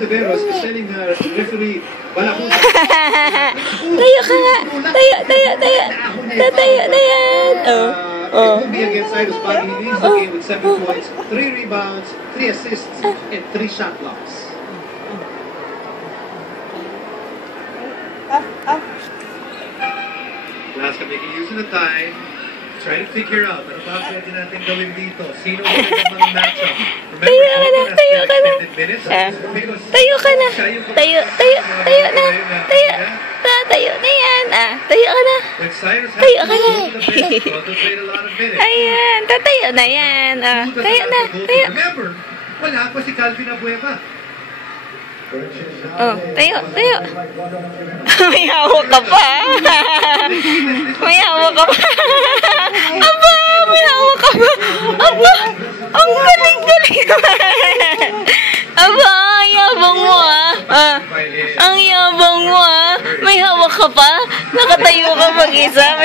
Ontiveros is telling her referee, tayo ka nga. Tayo. Tayo na yan. It will be against Cyrus Baggy. He leads the game with 7 points, 3 rebounds, 3 assists, and 3 shot blocks. Alaska making use of the time, trying to figure out ano ba pwede natin gawin dito. Sino ba yung mga matchup? Tayo ka na. Tayo ka na. Tayo na yan. Tayo ka na. Tayo ka na. Ayan. Tatayo na yan. Tayo na. Tayo. Wala pa si Calvin Abueva. Tayo. May hawak ka pa. May hawak ka pa. Aba, may hawak ka pa. Aba, ang galing-galing. Aba, ang yabang mo Ang yabang mo May hawak ka pa. Nakatayo ka mag-isa.